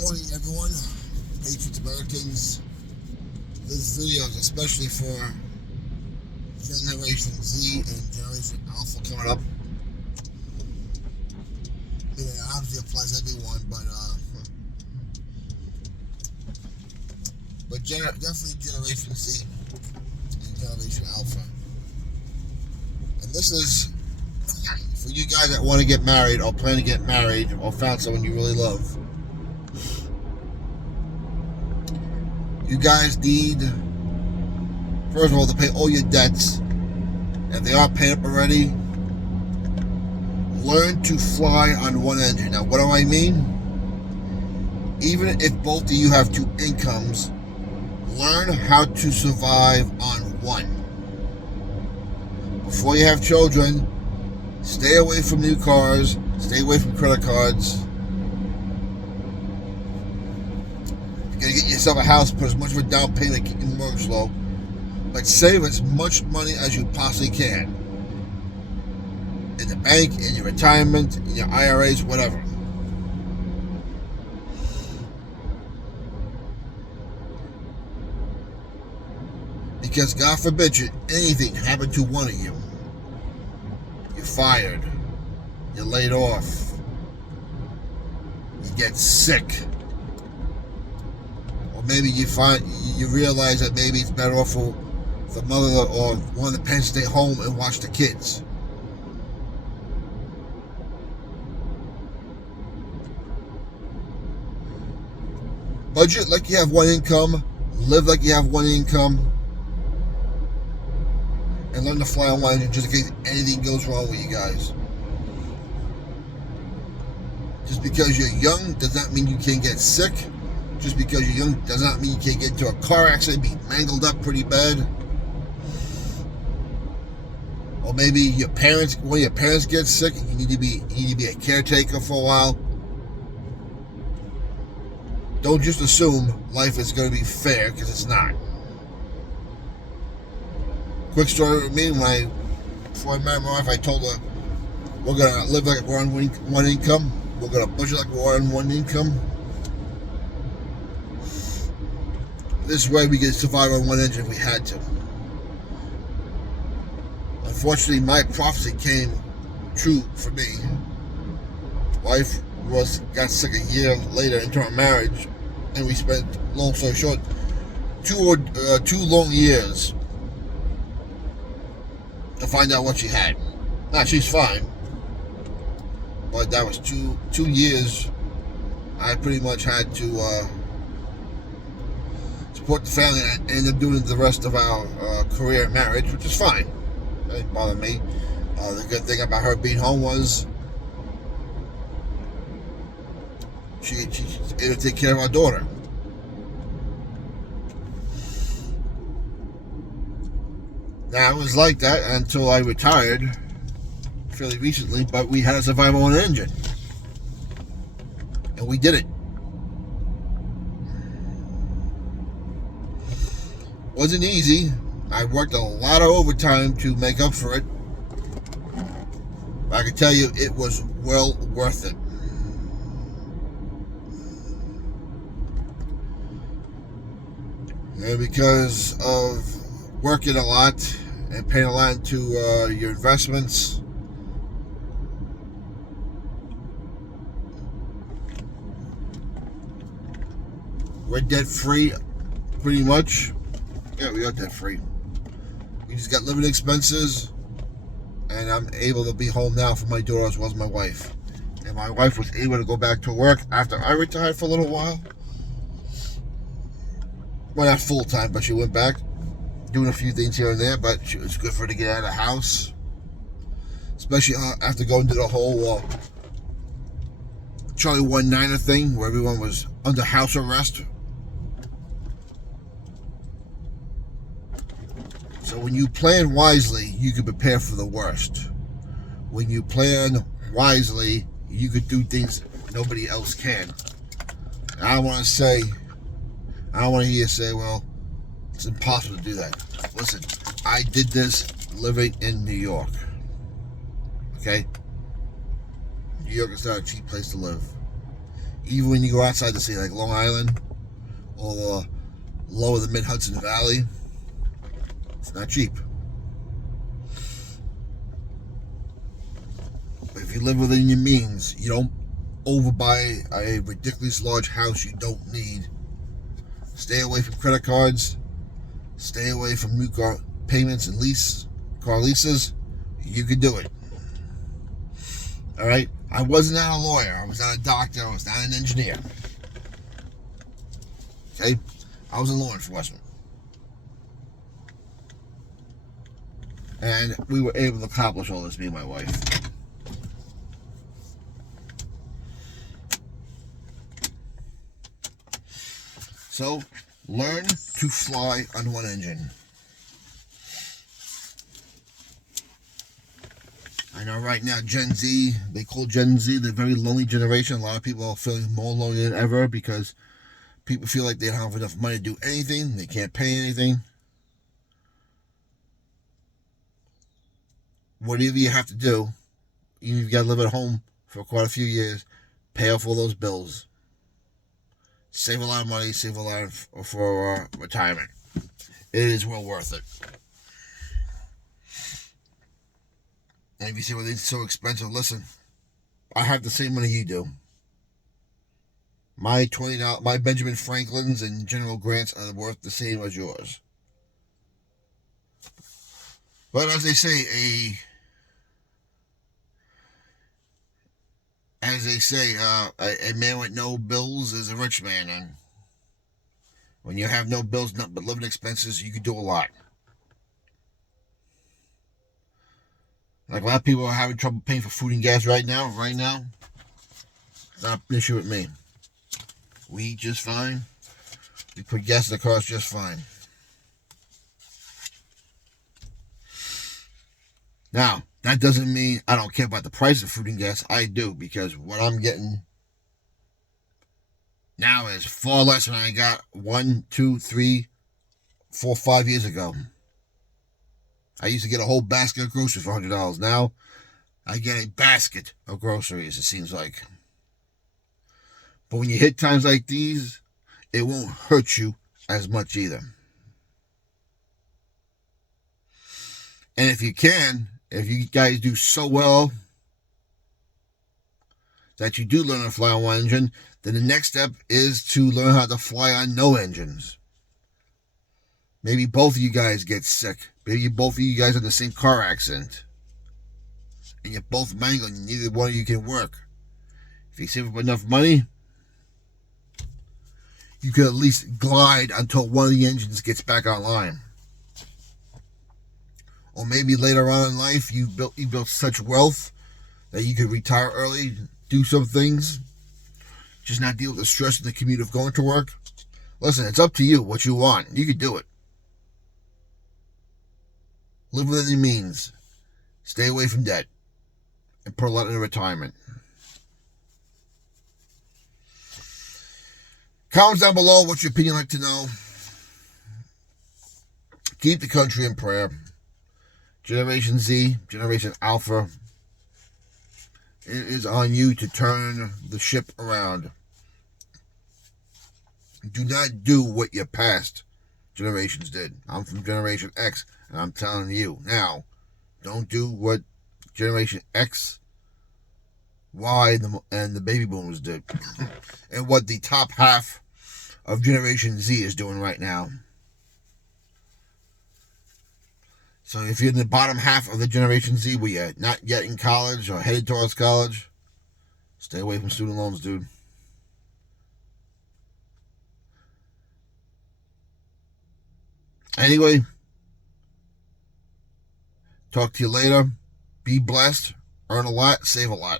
Morning, everyone. Patriots, Americans. This video is especially for Generation Z and Generation Alpha coming up. I mean, it obviously applies to everyone, but definitely Generation Z and Generation Alpha. And this is for you guys that want to get married or plan to get married or found someone you really love. You guys need, first of all, to pay all your debts. If they are paid up already, learn to fly on one engine. Now, what do I mean? Even if both of you have two incomes, learn how to survive on one. Before you have children, stay away from new cars, stay away from credit cards. You're going to get yourself a house, put as much of a down payment, keep your mortgage low. But save as much money as you possibly can. In the bank, in your retirement, in your IRAs, whatever. Because God forbid should anything happen to one of you. You're fired. You're laid off. You get sick. Maybe you realize that maybe it's better off for the mother or one of the parents to stay home and watch the kids. Budget like you have one income, live like you have one income, and learn to fly on one engine just in case anything goes wrong with you guys. Just because you're young does not mean you can't get sick. Just because you're young does not mean you can't get into a car accident, be mangled up pretty bad. Or maybe one of your parents gets sick and you need to be a caretaker for a while. Don't just assume life is going to be fair, because it's not. Quick story with me, before I married my wife, I told her we're going to live like we're on one income. We're going to budget like we're on one income. This way we can survive on one engine if we had to. Unfortunately, my prophecy came true for me. Wife got sick a year later into our marriage, and we spent, long story short, two long years to find out what she had. Now, she's fine, but that was two years I pretty much had to support the family and end up doing the rest of our career and marriage, which is fine. It didn't bother me. The good thing about her being home was she's able to take care of our daughter. Now, it was like that until I retired fairly recently, but we had to survive on an engine. And we did it. Wasn't easy. I worked a lot of overtime to make up for it. But I can tell you it was well worth it. And because of working a lot and paying a lot into your investments, we're debt free pretty much. Yeah, we are debt free. We just got living expenses, and I'm able to be home now for my daughter as well as my wife. And my wife was able to go back to work after I retired for a little while. Well, not full time, but she went back, doing a few things here and there. But it was good for her to get out of the house, especially after going through the whole Charlie 19 thing, where everyone was under house arrest. So when you plan wisely, you can prepare for the worst. When you plan wisely, you could do things nobody else can. And I don't want to hear you say, well, it's impossible to do that. Listen, I did this living in New York. Okay? New York is not a cheap place to live. Even when you go outside to say like Long Island or lower the Mid-Hudson Valley, it's not cheap. But if you live within your means, you don't overbuy a ridiculous large house you don't need. Stay away from credit cards. Stay away from new car payments and car leases. You can do it. All right? I was not a lawyer. I was not a doctor. I was not an engineer. Okay? I was in law enforcement. And we were able to accomplish all this, me and my wife. So, learn to fly on one engine. I know right now Gen Z, they call Gen Z the very lonely generation. A lot of people are feeling more lonely than ever because people feel like they don't have enough money to do anything. They can't pay anything. Whatever you have to do, even if you got to live at home for quite a few years, pay off all those bills. Save a lot of money, save a lot for retirement. It is well worth it. And if you say, well, it's so expensive, listen, I have the same money you do. My $20, my Benjamin Franklin's and General Grants are worth the same as yours. But as they say, a man with no bills is a rich man. And when you have no bills, nothing but living expenses, you can do a lot. Like a lot of people are having trouble paying for food and gas right now. It's not an issue with me. We eat just fine. We put gas in the cars just fine. Now, that doesn't mean I don't care about the price of food and gas. I do, because what I'm getting now is far less than I got 1, 2, 3, 4, 5 years ago. I used to get a whole basket of groceries for $100. Now, I get a basket of groceries, it seems like. But when you hit times like these, it won't hurt you as much either. And if you guys do so well that you do learn how to fly on one engine, then the next step is to learn how to fly on no engines. Maybe both of you guys get sick. Maybe both of you guys are in the same car accident. And you're both mangled and neither one of you can work. If you save up enough money, you could at least glide until one of the engines gets back online. Or maybe later on in life, you built such wealth that you could retire early, do some things, just not deal with the stress and the commute of going to work. Listen, it's up to you what you want. You could do it. Live within your means. Stay away from debt. And put a lot into retirement. Comments down below. What's your opinion like to know? Keep the country in prayer. Generation Z, Generation Alpha, it is on you to turn the ship around. Do not do what your past generations did. I'm from Generation X, and I'm telling you now, don't do what Generation X, Y, and the baby boomers did. And what the top half of Generation Z is doing right now. So if you're in the bottom half of the Generation Z, where you're not yet in college or headed towards college, stay away from student loans, dude. Anyway, talk to you later. Be blessed. Earn a lot. Save a lot.